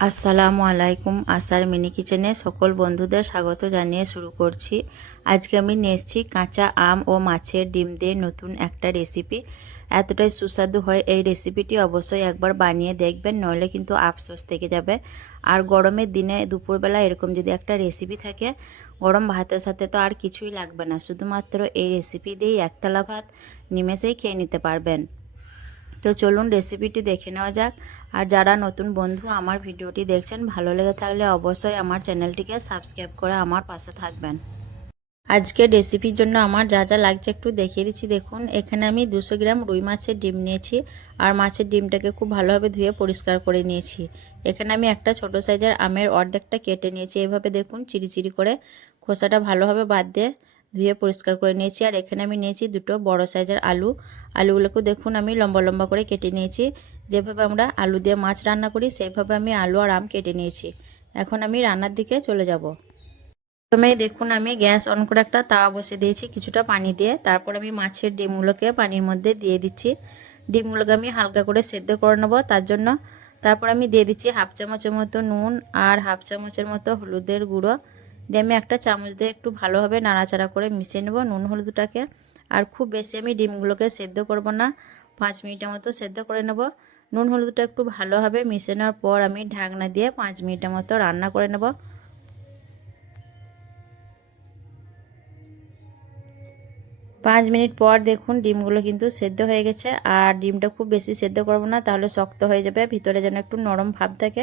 আসসালামু আলাইকুম। আসার মিনি কিচেনে সকল বন্ধুদের স্বাগত জানিয়ে শুরু করছি। আজকে আমি নিয়ে এসেছি কাঁচা আম ও মাছের ডিম দিয়ে নতুন একটা রেসিপি। এতটাই সুস্বাদু হয় এই রেসিপিটি, অবশ্যই একবার বানিয়ে দেখবেন, নইলে কিন্তু আফসোস থেকে যাবে। আর গরমের দিনে দুপুরবেলা এরকম যদি একটা রেসিপি থাকে, গরম ভাতের সাথে তো আর কিছুই লাগবে না, শুধুমাত্র এই রেসিপি দিয়েই একতলা ভাত নিমেষেই খেয়ে নিতে পারবেন। তো চলুন রেসিপিটি দেখে নেওয়া যাক। আর যারা নতুন বন্ধু আমার ভিডিওটি দেখছেন, ভালো লেগে থাকলে অবশ্যই আমার চ্যানেলটিকে সাবস্ক্রাইব করে আমার পাশে থাকবেন। আজকের রেসিপির জন্য আমার যা যা লাগছে একটু দেখিয়ে দিচ্ছি। দেখুন, এখানে আমি 200 গ্রাম রুই মাছের ডিম নিয়েছি। আর মাছের ডিমটাকে খুব ভালোভাবে ধুয়ে পরিষ্কার করে নিয়েছি। এখানে আমি একটা ছোট সাইজের আমের অর্ধেকটা কেটে নিয়েছি। এইভাবে দেখুন চিরি করে খোসাটা ভালোভাবে বাদ দিয়ে ধুয়ে পরিষ্কার করে নিয়েছি। আর এখানে আমি নিয়েছি দুটো বড় সাইজের আলুগুলোকে দেখুন আমি লম্বা লম্বা করে কেটে নিয়েছি। যেভাবে আমরা আলু দিয়ে মাছ রান্না করি সেইভাবে আমি আলু আর আম কেটে নিয়েছি। এখন আমি রান্নার দিকে চলে যাব। প্রথমেই দেখুন আমি গ্যাস অন করে একটা তাওয়া বসিয়ে দিয়েছি কিছুটা পানি দিয়ে। তারপর আমি মাছের ডিমগুলোকে পানির মধ্যে দিয়ে দিচ্ছি। ডিমগুলোকে আমি হালকা করে সেদ্ধ করে নেবো তার জন্য। তারপর আমি দিয়ে দিচ্ছি হাফ চামচের মতো নুন আর হাফ চামচের মতো হলুদের গুঁড়ো দিয়ে আমি একটা চামচ দিয়ে একটু ভালোভাবে নাড়াচাড়া করে মিশিয়ে নেব নুন হলুদটাকে। আর খুব বেশি আমি ডিমগুলোকে সেদ্ধ করব না, 5 মিনিটের মতো সেদ্ধ করে নেব। নুন হলুদটা একটু ভালোভাবে মিশিয়ে নেওয়ার পর আমি ঢাকনা দিয়ে 5 মিনিটের মতো রান্না করে নেব। 5 মিনিট পর দেখুন ডিমগুলো কিন্তু সেদ্ধ হয়ে গেছে। আর ডিমটা খুব বেশি সেদ্ধ করব না, তাহলে শক্ত হয়ে যাবে, ভিতরে যেন একটু নরম ভাব থাকে।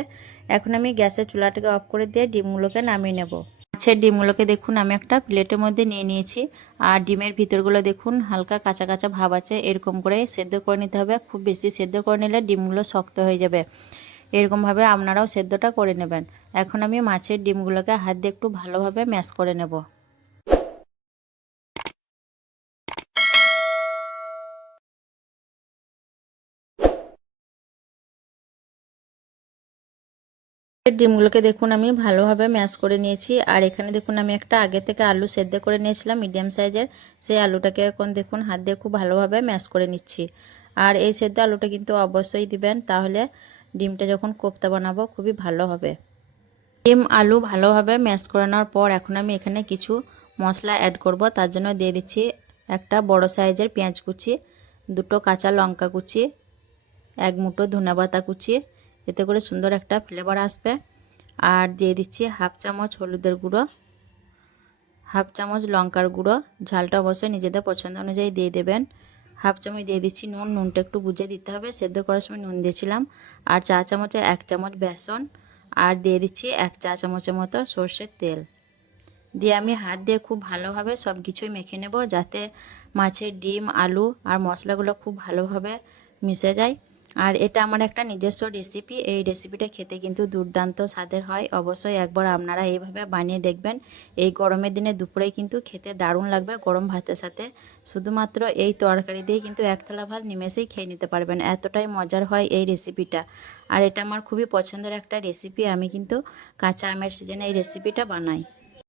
এখন আমি গ্যাসের চুলাটাকে অফ করে দিয়ে ডিমগুলোকে নামিয়ে নেব। মাছের ডিমগুলোকে দেখুন আমি একটা প্লেটের মধ্যে নিয়ে নিয়েছি। আর ডিমের ভিতরগুলো দেখুন হালকা কাঁচা কাঁচা ভাব আছে, এরকম করে সেদ্ধ করে নিতে হবে। খুব বেশি সেদ্ধ করে নিলে ডিমগুলো শক্ত হয়ে যাবে। এরকমভাবে আপনারাও সেদ্ধটা করে নেবেন। এখন আমি মাছের ডিমগুলোকে হাত দিয়ে একটু ভালোভাবে ম্যাশ করে নেব। ডিমগুলোকে দেখুন আমি ভালোভাবে ম্যাশ করে নিয়েছি। আর এখানে দেখুন আমি একটা আগে থেকে আলু সেদ্ধ করে নিয়েছিলাম মিডিয়াম সাইজের, সেই আলুটাকে এখন দেখুন হাত দিয়ে খুব ভালোভাবে ম্যাশ করে নিচ্ছি। আর এই সেদ্ধ আলুটা কিন্তু অবশ্যই দিবেন, তাহলে ডিমটা যখন কোপ্তা বানাবো খুবই ভালো হবে। ডিম আলু ভালোভাবে ম্যাশ করে নেওয়ার পর এখন আমি এখানে কিছু মশলা অ্যাড করব। তার জন্য দিয়ে দিচ্ছি একটা বড় সাইজের পেঁয়াজ কুচি, দুটো কাঁচা লঙ্কা কুচি, এক মুঠো ধনেপাতা কুচি, এতে করে সুন্দর একটা ফ্লেভার আসবে। আর দিয়ে দিচ্ছি হাফ চামচ হলুদের গুঁড়ো, হাফ চামচ লঙ্কার গুঁড়ো, ঝালটা অবশ্যই নিজেদের পছন্দ অনুযায়ী দিয়ে দেবেন। হাফ চামচ দিয়ে দিচ্ছি নুন, নুনটা একটু বুঝে দিতে হবে, সেদ্ধ করার সময় নুন দিয়েছিলাম। আর চা চামচে 1 চামচ বেসন, আর দিয়ে দিচ্ছি 1 চা চামচের মতো সর্ষের তেল দিয়ে আমি হাত দিয়ে খুব ভালোভাবে সব কিছুই মেখে নেব, যাতে মাছের ডিম আলু আর মশলাগুলো খুব ভালোভাবে মিশে যায়। আর এটা আমার একটা নিজস্ব রেসিপি, এই রেসিপিটা খেতে কিন্তু দুর্দান্ত স্বাদের হয়। অবশ্যই একবার আপনারা এইভাবে বানিয়ে দেখবেন। এই গরমের দিনে দুপুরে কিন্তু খেতে দারুণ লাগবে গরম ভাতের সাথে। শুধুমাত্র এই তরকারি দিয়ে কিন্তু এক থালা ভাত নিমেষেই খেয়ে নিতে পারবেন, এতটাই মজার হয় এই রেসিপিটা। আর এটা আমার খুবই পছন্দের একটা রেসিপি, আমি কিন্তু কাঁচা আমের সিজনে এই রেসিপিটা বানাই।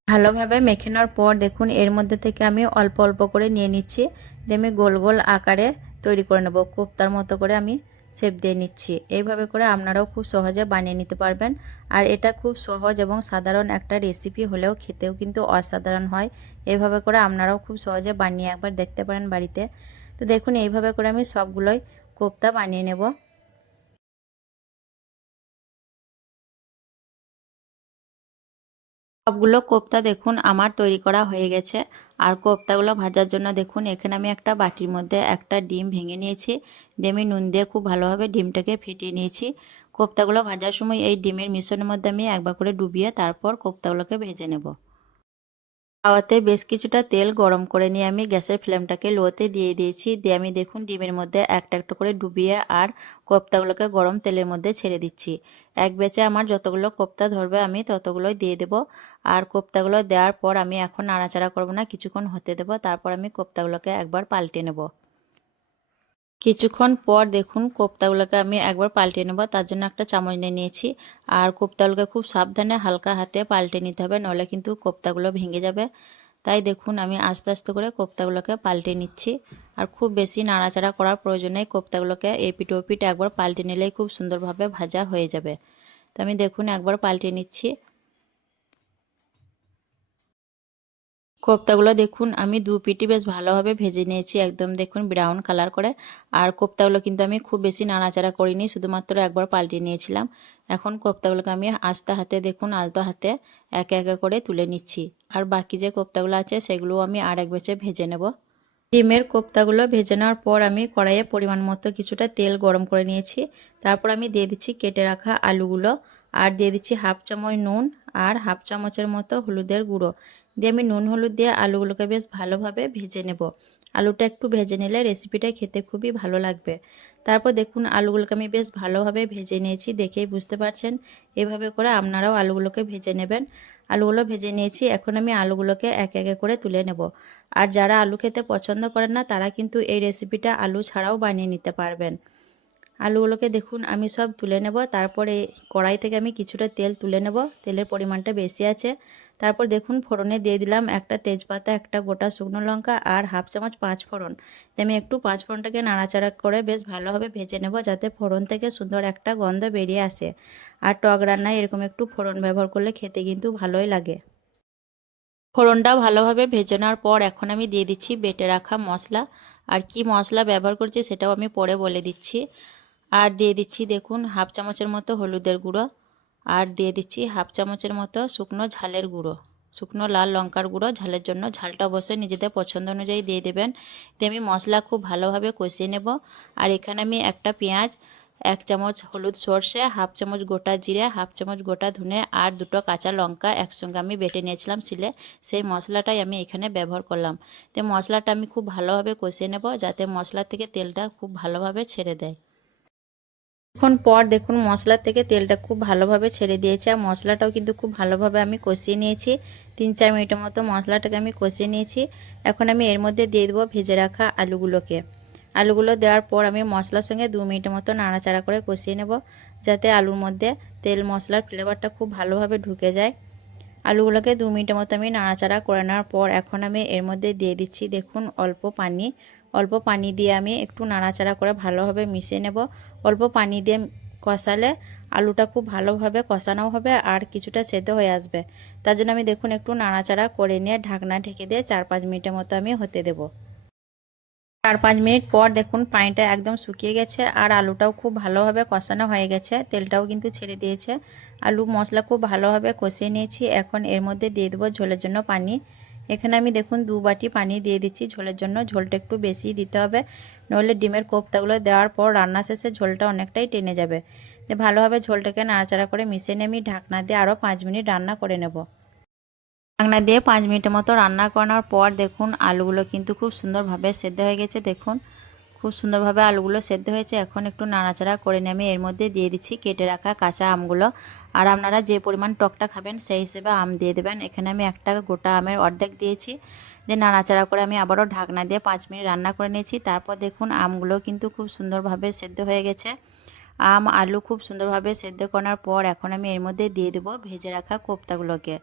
ভালোভাবে মেখে নেওয়ার পর দেখুন এর মধ্যে থেকে আমি অল্প অল্প করে নিয়ে নিচ্ছি, দিয়ে আমি গোল গোল আকারে তৈরি করে নেব, কোপ্তার মতো করে আমি শেপ দিয়ে নিচ্ছি। এইভাবে করে আপনারাও খুব সহজে বানিয়ে নিতে পারবেন। আর এটা খুব সহজ এবং সাধারণ একটা রেসিপি হলেও খেতেও কিন্তু অসাধারণ হয়। এইভাবে করে আপনারাও খুব সহজে বানিয়ে একবার দেখতে পারেন বাড়িতে। তো দেখুন এইভাবে করে আমি সবগুলোই কোপ্তা বানিয়ে নেব। সবগুলো কোপ্তা দেখুন আমার তৈরি করা হয়ে গেছে। আর কোপ্তাগুলো ভাজার জন্য দেখুন এখানে আমি একটা বাটির মধ্যে একটা ডিম ভেঙে নিয়েছি, দিয়ে আমি নুন দিয়ে খুব ভালোভাবে ডিমটাকে ফেটিয়ে নিয়েছি। কোপ্তাগুলো ভাজার সময় এই ডিমের মিশ্রণের মধ্যে আমি একবার করে ডুবিয়ে তারপর কোপ্তাগুলোকে ভেজে নেব। তাওয়াতে বেশ কিছুটা তেল গরম করে নিয়ে আমি গ্যাসের ফ্লেমটাকে লোতে দিয়ে দিয়েছি, দিয়ে আমি দেখুন ডিমের মধ্যে একটা একটা করে ডুবিয়ে আর কোপ্তাগুলোকে গরম তেলের মধ্যে ছেড়ে দিচ্ছি। এক ব্যাচে আমার যতগুলো কোপ্তা ধরবে আমি ততগুলোই দিয়ে দেব। আর কোপ্তাগুলো দেওয়ার পর আমি এখন নাড়াচাড়া করব না, কিছুক্ষণ হতে দেব, তারপর আমি কোপ্তাগুলোকে একবার পাল্টে নেব। কিছুক্ষণ পর দেখুন কোপ্তাগুলোকে আমি একবার পাল্টে নেব, তার জন্য একটা চামচ নিয়ে নিয়েছি। আর কোপ্তাগুলোকে খুব সাবধানে হালকা হাতে পাল্টে নিতে হবে, নইলে কিন্তু কোপ্তাগুলো ভেঙে যাবে। তাই দেখুন আমি আস্তে আস্তে করে কোপ্তাগুলোকে পাল্টে নিচ্ছি। আর খুব বেশি নাড়াচাড়া করার প্রয়োজন নেই, কোপ্তাগুলোকে এপিট ওপিট একবার পাল্টে নিলেই খুব সুন্দরভাবে ভাজা হয়ে যাবে। তো আমি দেখুন একবার পাল্টে নিচ্ছি। কোপ্তাগুলো দেখুন আমি দু পিটি বেশ ভালোভাবে ভেজে নিয়েছি, একদম দেখুন ব্রাউন কালার করে। আর কোপ্তাগুলো কিন্তু আমি খুব বেশি নাড়াচাড়া করিনি, শুধুমাত্র একবার পাল্টে নিয়েছিলাম। এখন কোপ্তাগুলোকে আমি আস্তে হাতে দেখুন আলতো হাতে একে একে করে তুলে নিচ্ছি। আর বাকি যে কোপ্তাগুলো আছে সেগুলো আমি আর এক বেচে ভেজে নেব। ডিমের কোপ্তাগুলো ভেজে নেওয়ার পর আমি কড়াইয়ে পরিমাণ মতো কিছুটা তেল গরম করে নিয়েছি। তারপর আমি দিয়ে দিচ্ছি কেটে রাখা আলুগুলো, আর দিয়ে দিচ্ছি হাফ চামচ নুন আর হাফ চামচের মতো হলুদের গুঁড়ো দিয়ে আমি নুন হলুদ দিয়ে আলুগুলোকে বেশ ভালোভাবে ভেজে নেব। আলুটা একটু ভেজে নিলে রেসিপিটা খেতে খুবই ভালো লাগবে। তারপর দেখুন আলুগুলোকে আমি বেশ ভালোভাবে ভেজে নিয়েছি, দেখেই বুঝতে পারছেন। এভাবে করে আপনারাও আলুগুলোকে ভেজে নেবেন। আলুগুলো ভেজে নিয়েছি, এখন আমি আলুগুলোকে একে একে করে তুলে নেব। আর যারা আলু খেতে পছন্দ করেন না তারা কিন্তু এই রেসিপিটা আলু ছাড়াও বানিয়ে নিতে পারবেন। আলুগুলোকে দেখুন আমি সব তুলে নেব। তারপরে কড়াই থেকে আমি কিছুটা তেল তুলে নেব, তেলের পরিমাণটা বেশি আছে। তারপর দেখুন ফোড়নে দিয়ে দিলাম একটা তেজপাতা, একটা গোটা শুকনো লঙ্কা আর হাফ চামচ পাঁচ ফোড়ন। আমি একটু পাঁচ ফোড়নটাকে নাড়াচাড়া করে বেশ ভালোভাবে ভেজে নেব, যাতে ফোড়ন থেকে সুন্দর একটা গন্ধ বেরিয়ে আসে। আর টক রান্নায় এরকম একটু ফোড়ন ব্যবহার করলে খেতে কিন্তু ভালোই লাগে। ফোড়নটা ভালোভাবে ভেজে নেওয়ার পর এখন আমি দিয়ে দিচ্ছি বেটে রাখা মশলা। আর কি মশলা ব্যবহার করছি সেটাও আমি পরে বলে দিচ্ছি। আর দিয়ে দিচ্ছি দেখুন হাফ চামচের মতো হলুদের গুঁড়ো, আর দিয়ে দিচ্ছি হাফ চামচের মতো শুকনো ঝালের গুঁড়ো, শুকনো লাল লঙ্কার গুঁড়ো ঝালের জন্য। ঝালটা অবশ্যই নিজেদের পছন্দ অনুযায়ী দিয়ে দেবেন। দিয়ে আমি মশলা খুব ভালোভাবে কষিয়ে নেব। আর এখানে আমি একটা পেঁয়াজ, এক চামচ হলুদ সর্ষে, হাফ চামচ গোটা জিরে, হাফ চামচ গোটা ধনে আর দুটো কাঁচা লঙ্কা একসঙ্গে আমি বেটে নিয়েছিলাম শিলে, সেই মশলাটাই আমি এখানে ব্যবহার করলাম। তো মশলাটা আমি খুব ভালোভাবে কষিয়ে নেব, যাতে মশলা থেকে তেলটা খুব ভালোভাবে ছেড়ে দেয়। কিছুক্ষণ পর দেখুন মশলা থেকে তেলটা খুব ভালোভাবে ছেড়ে দিয়েছে, আর মশলাটাও কিন্তু খুব ভালোভাবে আমি কষিয়ে নিয়েছি। 3-4 মিনিটের মতো মশলাটাকে আমি কষিয়ে নিয়েছি। এখন আমি এর মধ্যে দিয়ে দেবো ভেজে রাখা আলুগুলোকে। আলুগুলো দেওয়ার পর আমি মশলার সঙ্গে 2 মিনিটের মতো নাড়াচাড়া করে কষিয়ে নেব, যাতে আলুর মধ্যে তেল মশলার ফ্লেভারটা খুব ভালোভাবে ঢুকে যায়। আলুগুলোকে 2 মিনিটের মতো আমি নাড়াচাড়া করে নেওয়ার পর এখন আমি এর মধ্যে দিয়ে দিচ্ছি দেখুন অল্প পানি দিয়ে আমি একটু নাড়াচাড়া করে ভালোভাবে মিশিয়ে নেব। অল্প পানি দিয়ে কষালে আলুটা খুব ভালোভাবে কষানো হবে আর কিছুটা সেদ্ধ হয়ে আসবে। তার জন্য আমি দেখুন একটু নাড়াচাড়া করে নিয়ে ঢাকনা ঢেকে দিয়ে 4-5 মিনিটের মতো আমি হতে দেবো। 4-5 মিনিট পর দেখুন পানিটা একদম শুকিয়ে গেছে আর আলুটাও খুব ভালোভাবে কষানো হয়ে গেছে, তেলটাও কিন্তু ছেড়ে দিয়েছে। আলু মশলা খুব ভালোভাবে কষিয়ে নিয়েছি। এখন এর মধ্যে দিয়ে দেবো ঝোলের জন্য পানি। এখানে আমি দেখুন 2 বাটি পানি দিয়ে দিচ্ছি ঝোলের জন্য। ঝোলটা একটু বেশি দিতে হবে, নইলে ডিমের কোপ্তাগুলো দেওয়ার পর রান্না শেষে ঝোলটা অনেকটাই টেনে যাবে। ভালোভাবে ঝোলটাকে নাড়াচাড়া করে মিশিয়ে নিয়ে আমি ঢাকনা দিয়ে আরও 5 মিনিট রান্না করে নেব। ঢাকনা দিয়ে 5 মিনিটের মতো রান্না করানোর পর দেখুন আলুগুলো কিন্তু খুব সুন্দরভাবে সেদ্ধ হয়ে গেছে। দেখুন খুব সুন্দরভাবে আলুগুলো সেদ্ধ হয়েছে। এখন একটু নাড়াচাড়া করে নিয়ে আমি এর মধ্যে দিয়ে দিচ্ছি কেটে রাখা কাঁচা আমগুলো। আর আপনারা যে পরিমাণ টকটা খাবেন সেই হিসেবে আম দিয়ে দেবেন। এখানে আমি একটা গোটা আমের অর্ধেক দিয়েছি। দিয়ে নাড়াচাড়া করে আমি আবারও ঢাকনা দিয়ে 5 মিনিট রান্না করে নিয়েছি। তারপর দেখুন আমগুলো কিন্তু খুব সুন্দরভাবে সেদ্ধ হয়ে গেছে। আম আলু খুব সুন্দরভাবে সেদ্ধ করার পর এখন আমি এর মধ্যে দিয়ে দেবো ভেজে রাখা কোপ্তাগুলোকে।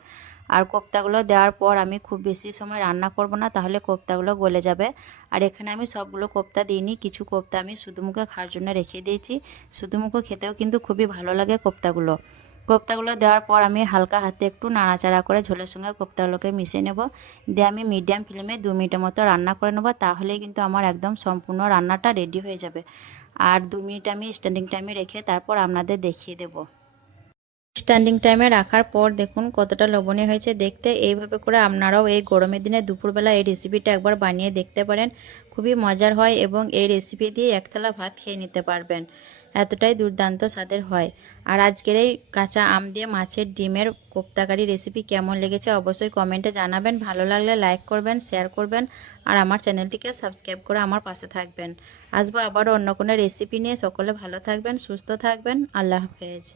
আর কোপ্তাগুলো দেওয়ার পর আমি খুব বেশি সময় রান্না করব না, তাহলে কোপ্তাগুলো গলে যাবে। আর এখানে আমি সবগুলো কোপ্তা দিইনি, কিছু কোপ্তা আমি শুধু মুখে খাওয়ার জন্য রেখে দিয়েছি। শুধু মুখে খেতেও কিন্তু খুবই ভালো লাগে কোপ্তাগুলো দেওয়ার পর আমি হালকা হাতে একটু নাড়াচাড়া করে ঝোলের সঙ্গে কোপ্তাগুলোকে মিশিয়ে নেব। দিয়ে আমি মিডিয়াম ফ্লেমে 2 মিনিটের মতো রান্না করে নেব, তাহলেই কিন্তু আমার একদম সম্পূর্ণ রান্নাটা রেডি হয়ে যাবে। আর 2 মিনিট আমি স্ট্যান্ডিং টাইমে রেখে তারপর আপনাদের দেখিয়ে দেব। স্ট্যান্ডিং টাইমে রাখার পর দেখুন কতটা লবণীয় হয়েছে দেখতে। এইভাবে করে আপনারাও এই গরমের দিনে দুপুরবেলা এই রেসিপিটা একবার বানিয়ে দেখতে পারেন, খুবই মজার হয় এবং এই রেসিপি দিয়ে এক থালা ভাত খেয়ে নিতে পারবেন, এতটাই দুর্দান্ত স্বাদের হয়। আর আজকের এই কাঁচা আম দিয়ে মাছের ডিমের কোপ্তাকারি রেসিপি কেমন লেগেছে অবশ্যই কমেন্টে জানাবেন। ভালো লাগলে লাইক করবেন, শেয়ার করবেন আর আমার চ্যানেলটিকে সাবস্ক্রাইব করে আমার পাশে থাকবেন। আসবো আবারও অন্য কোনো রেসিপি নিয়ে। সকলে ভালো থাকবেন, সুস্থ থাকবেন। আল্লাহ হাফেজ।